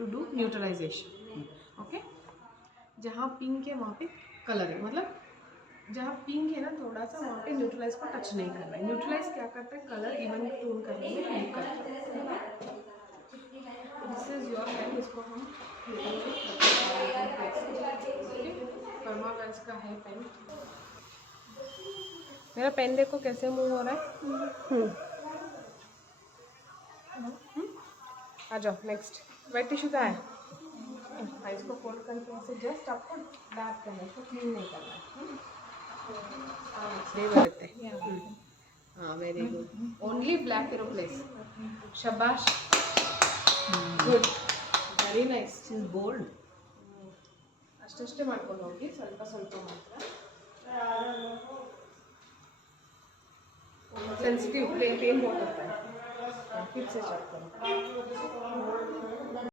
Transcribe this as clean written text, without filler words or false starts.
To do neutralization. Okay, जहाँ pink है वहाँ पे कलर है, मतलब जहाँ पिंक है ना थोड़ा सा वहाँ पे न्यूट्रलाइज को टच नहीं करना है. न्यूट्रलाइज क्या करता है, कलर इवन टोन करने में हेल्प करता है. दिस इज योर पेन, इसको हम कर्मावेल्स का है पेन. मेरा पेन देखो कैसे मूव हो रहा है. आ जाओ नेक्स्ट. वेट टिश्यू का है. इसको फोल्ड करके ऐसे जस्ट आपको डैप करना है, इसको क्लीन नहीं करना है. हाँ, very good. Only black aeroplanes. शबाश, good, very nice. Is bold. ಅಷ್ಟೇ ಮಾಡ್ಕೊಂಡು ಹೋಗಿ, ಸ್ವಲ್ಪ ಸ್ವಲ್ಪ ಮಾತ್ರ. सेंसिटिव पेन बहुत होता है, फिर से चेक करो.